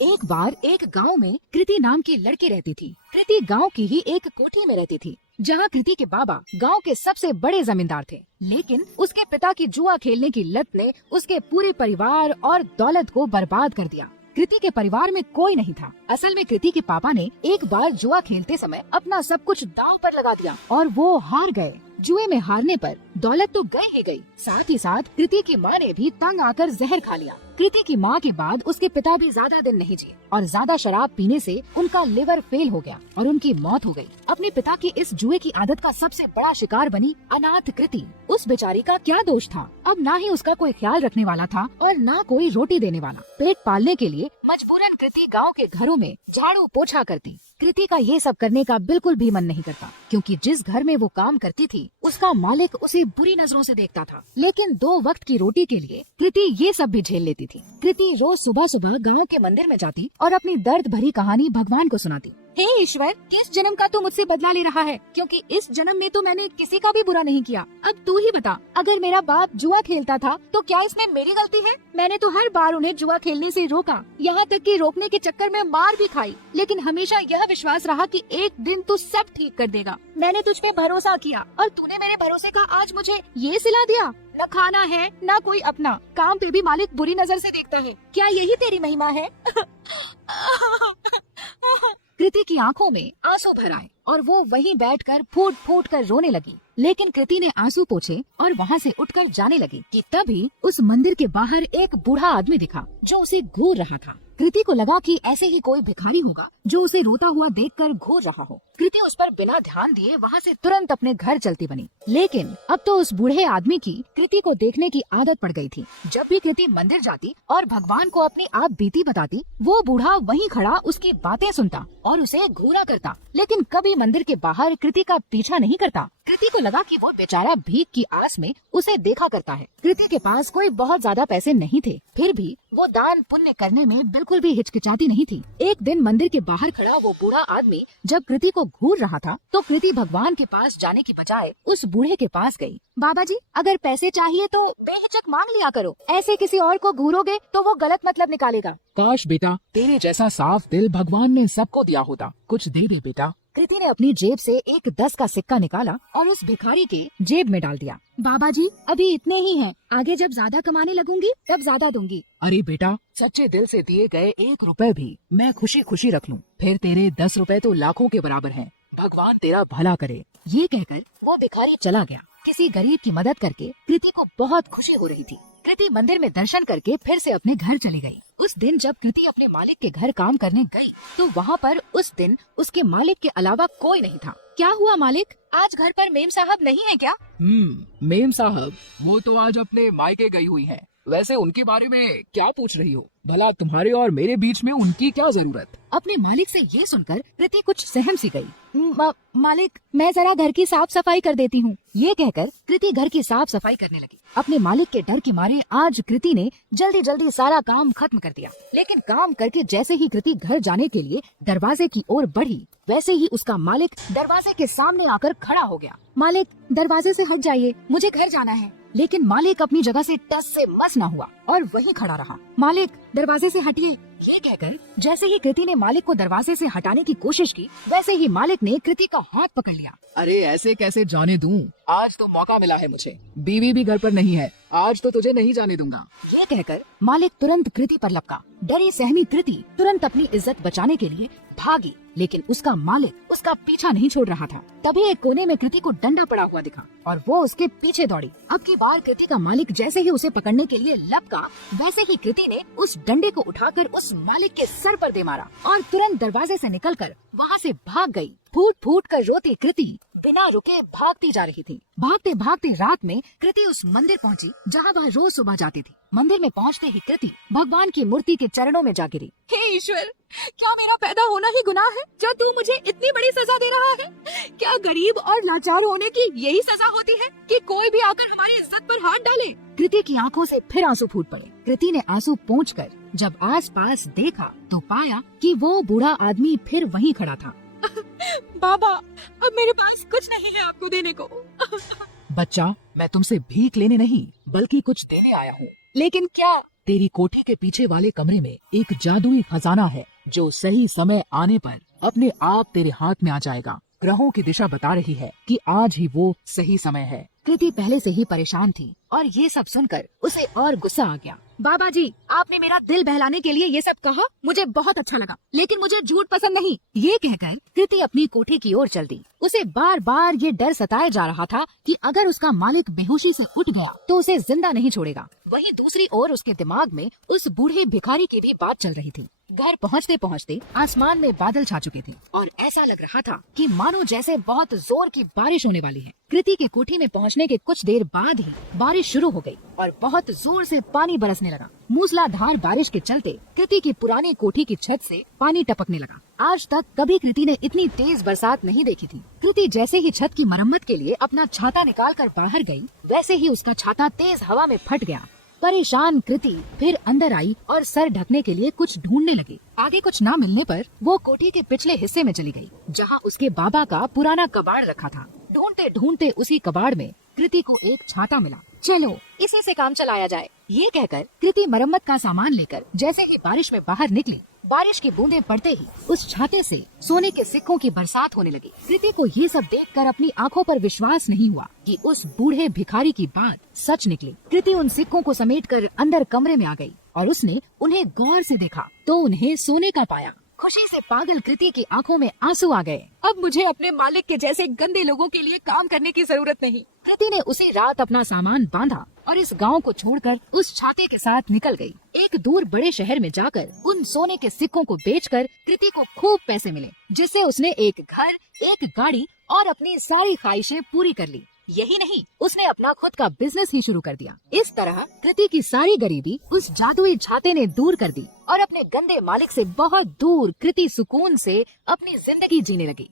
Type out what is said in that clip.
एक बार एक गांव में कृति नाम की लड़की रहती थी। कृति गांव की ही एक कोठी में रहती थी, जहां कृति के बाबा गांव के सबसे बड़े जमींदार थे। लेकिन उसके पिता की जुआ खेलने की लत ने उसके पूरे परिवार और दौलत को बर्बाद कर दिया। कृति के परिवार में कोई नहीं था। असल में कृति के पापा ने एक बार जुआ खेलते समय अपना सब कुछ दांव पर लगा दिया और वो हार गए। जुए में हारने पर दौलत तो गई ही गई, साथ ही साथ कृति की माँ ने भी तंग आकर जहर खा लिया। कृति की माँ के बाद उसके पिता भी ज्यादा दिन नहीं जिए और ज्यादा शराब पीने से उनका लिवर फेल हो गया और उनकी मौत हो गई। अपने पिता की इस जुए की आदत का सबसे बड़ा शिकार बनी अनाथ कृति। उस बेचारी का क्या दोष था? अब ना ही उसका कोई ख्याल रखने वाला था और ना कोई रोटी देने वाला। पेट पालने के लिए मजबूरन कृति गाँव के घरों में झाड़ू पोछा करती। कृति का ये सब करने का बिल्कुल भी मन नहीं करता, क्योंकि जिस घर में वो काम करती थी उसका मालिक उसे बुरी नजरों से देखता था। लेकिन 2 वक्त की रोटी के लिए कृति ये सब भी झेल लेती थी। कृति रोज सुबह सुबह गांव के मंदिर में जाती और अपनी दर्द भरी कहानी भगवान को सुनाती। हे ईश्वर, किस जन्म का तू मुझसे बदला ले रहा है? क्योंकि इस जन्म में तो मैंने किसी का भी बुरा नहीं किया। अब तू ही बता, अगर मेरा बाप जुआ खेलता था तो क्या इसमें मेरी गलती है? मैंने तो हर बार उन्हें जुआ खेलने से रोका, यहाँ तक कि रोकने के चक्कर में मार भी खाई, लेकिन हमेशा यह विश्वास रहा कि एक दिन तू सब ठीक कर देगा। मैंने तुझ पे भरोसा किया और तूने मेरे भरोसे का आज मुझे ये सिला दिया। न खाना है न कोई अपना, काम पे भी मालिक बुरी नजर से देखता है। क्या यही तेरी महिमा है? कृति की आंखों में आंसू भर आए और वो वहीं बैठकर फूट फूट कर रोने लगी। लेकिन कृति ने आंसू पोंछे और वहाँ से उठकर जाने लगी कि तभी उस मंदिर के बाहर एक बूढ़ा आदमी दिखा जो उसे घूर रहा था। कृति को लगा कि ऐसे ही कोई भिखारी होगा जो उसे रोता हुआ देखकर घूर रहा हो। कृति उस पर बिना ध्यान दिए वहाँ से तुरंत अपने घर चलती बनी। लेकिन अब तो उस बूढ़े आदमी की कृति को देखने की आदत पड़ गई थी। जब भी कृति मंदिर जाती और भगवान को अपनी आप बीती बताती, वो बूढ़ा वहीं खड़ा उसकी बातें सुनता और उसे घूरा करता, लेकिन कभी मंदिर के बाहर कृति का पीछा नहीं करता। कृति को लगा कि वो बेचारा भीख की आस में उसे देखा करता है। कृति के पास कोई बहुत ज्यादा पैसे नहीं थे, फिर भी वो दान पुण्य करने में बिल्कुल भी हिचकिचाती नहीं थी। एक दिन मंदिर के बाहर खड़ा वो बूढ़ा आदमी जब कृति को घूर रहा था तो कृति भगवान के पास जाने की बजाय उस बूढ़े के पास गई। बाबा जी, अगर पैसे चाहिए तो बेहिचक मांग लिया करो, ऐसे किसी और को घूरोगे तो वो गलत मतलब निकालेगा। काश बेटा, तेरे जैसा साफ दिल भगवान ने सबको दिया होता। कुछ दे दे बेटा। कृति ने अपनी जेब से एक 10 का सिक्का निकाला और उस भिखारी के जेब में डाल दिया। बाबा जी, अभी इतने ही हैं, आगे जब ज्यादा कमाने लगूंगी तब ज्यादा दूंगी। अरे बेटा, सच्चे दिल से दिए गए 1 रुपए भी मैं खुशी खुशी रख लूं, फिर तेरे 10 रुपए तो लाखों के बराबर हैं। भगवान तेरा भला करे। ये कहकर वो भिखारी चला गया। किसी गरीब की मदद करके कृति को बहुत खुशी हो रही थी। कृति मंदिर में दर्शन करके फिर से अपने घर चली गई। उस दिन जब कृति अपने मालिक के घर काम करने गई तो वहाँ पर उस दिन उसके मालिक के अलावा कोई नहीं था। क्या हुआ मालिक, आज घर पर मेम साहब नहीं है क्या? मेम साहब वो तो आज अपने मायके गई हुई हैं। वैसे उनके बारे में क्या पूछ रही हो? भला तुम्हारे और मेरे बीच में उनकी क्या जरूरत? अपने मालिक से ये सुनकर कृति कुछ सहम सी गई। मालिक, मैं जरा घर की साफ सफाई कर देती हूँ। ये कहकर कृति घर की साफ सफाई करने लगी। अपने मालिक के डर के मारे आज कृति ने जल्दी जल्दी सारा काम खत्म कर दिया। लेकिन काम करके जैसे ही कृति घर जाने के लिए दरवाजे की ओर बढ़ी, वैसे ही उसका मालिक दरवाजे के सामने आकर खड़ा हो गया। मालिक, दरवाजे से हट जाइए, मुझे घर जाना है। लेकिन मालिक अपनी जगह से टस से मस न हुआ और वहीं खड़ा रहा। मालिक, दरवाजे से हटिए। ये कहकर जैसे ही कृति ने मालिक को दरवाजे से हटाने की कोशिश की, वैसे ही मालिक ने कृति का हाथ पकड़ लिया। अरे ऐसे कैसे जाने दूं? आज तो मौका मिला है मुझे, बीवी भी घर पर नहीं है, आज तो तुझे नहीं जाने दूंगा। ये कहकर मालिक तुरंत कृति पर लपका। डरी सहमी कृति तुरंत अपनी इज्जत बचाने के लिए भागी, लेकिन उसका मालिक उसका पीछा नहीं छोड़ रहा था। तभी एक कोने में कृति को डंडा पड़ा हुआ दिखा और वो उसके पीछे दौड़ी। अब की बार कृति का मालिक जैसे ही उसे पकड़ने के लिए लपका, वैसे ही कृति ने उस डंडे को उठाकर उस मालिक के सर पर दे मारा और तुरंत दरवाजे से निकलकर वहाँ से भाग गई। फूट फूट कर रोती कृति बिना रुके भागती जा रही थी। भागते भागते रात में कृति उस मंदिर पहुंची जहां वह रोज सुबह जाती थी। मंदिर में पहुंचते ही कृति भगवान की मूर्ति के चरणों में जा गिरी। हे ईश्वर, क्या मेरा पैदा होना ही गुनाह है जो तू मुझे इतनी बड़ी सजा दे रहा है? क्या गरीब और लाचार होने की यही सजा होती है कि कोई भी आकर हमारी इज्जत पर हाथ डाले? कृति की आंखों से फिर आंसू फूट पड़े। कृति ने आंसू पोंछकर जब आसपास देखा तो पाया कि वो बूढ़ा आदमी फिर वहीं खड़ा था। बाबा, अब मेरे पास कुछ नहीं है आपको देने को। बच्चा, मैं तुमसे भीख लेने नहीं बल्कि कुछ देने आया हूँ। लेकिन क्या? तेरी कोठी के पीछे वाले कमरे में एक जादुई खजाना है जो सही समय आने पर अपने आप तेरे हाथ में आ जाएगा। ग्रहों की दिशा बता रही है कि आज ही वो सही समय है। कृति पहले से ही परेशान थी और ये सब सुनकर उसे और गुस्सा आ गया। बाबा जी, आपने मेरा दिल बहलाने के लिए ये सब कहा, मुझे बहुत अच्छा लगा, लेकिन मुझे झूठ पसंद नहीं। ये कहकर कृति अपनी कोठी की ओर चल दी। उसे बार बार ये डर सताया जा रहा था कि अगर उसका मालिक बेहोशी से उठ गया तो उसे जिंदा नहीं छोड़ेगा। वहीं दूसरी ओर उसके दिमाग में उस बूढ़े भिखारी की भी बात चल रही थी। घर पहुँचते पहुँचते आसमान में बादल छा चुके थे और ऐसा लग रहा था कि मानो जैसे बहुत जोर की बारिश होने वाली है। कृति के कोठी में पहुँचने के कुछ देर बाद ही बारिश शुरू हो गई और बहुत जोर से पानी बरसने लगा। मूसलाधार बारिश के चलते कृति की पुरानी कोठी की छत से पानी टपकने लगा। आज तक कभी कृति ने इतनी तेज बरसात नहीं देखी थी। कृति जैसे ही छत की मरम्मत के लिए अपना छाता निकाल कर बाहर गई, वैसे ही उसका छाता तेज हवा में फट गया। परेशान कृति फिर अंदर आई और सर ढकने के लिए कुछ ढूंढने लगी। आगे कुछ ना मिलने पर वो कोठी के पिछले हिस्से में चली गई, जहाँ उसके बाबा का पुराना कबाड़ रखा था। ढूंढते ढूंढते उसी कबाड़ में कृति को एक छाता मिला। चलो इसी से काम चलाया जाए, ये कहकर कृति मरम्मत का सामान लेकर जैसे ही बारिश में बाहर निकली, बारिश की बूंदें पड़ते ही उस छाते से सोने के सिक्कों की बरसात होने लगी। कृति को ये सब देखकर अपनी आंखों पर विश्वास नहीं हुआ कि उस बूढ़े भिखारी की बात सच निकली। कृति उन सिक्कों को समेटकर अंदर कमरे में आ गई और उसने उन्हें गौर से देखा तो उन्हें सोने का पाया। खुशी से पागल कृति की आंखों में आंसू आ गए। अब मुझे अपने मालिक के जैसे गंदे लोगों के लिए काम करने की जरूरत नहीं। कृति ने उसी रात अपना सामान बांधा और इस गांव को छोड़कर उस छाते के साथ निकल गई। एक दूर बड़े शहर में जाकर उन सोने के सिक्कों को बेचकर कृति को खूब पैसे मिले, जिससे उसने एक घर, एक गाड़ी और अपनी सारी ख्वाहिशें पूरी कर ली। यही नहीं, उसने अपना खुद का बिजनेस ही शुरू कर दिया। इस तरह कृति की सारी गरीबी उस जादुई छाते ने दूर कर दी और अपने गंदे मालिक से बहुत दूर कृति सुकून से अपनी जिंदगी जीने लगी।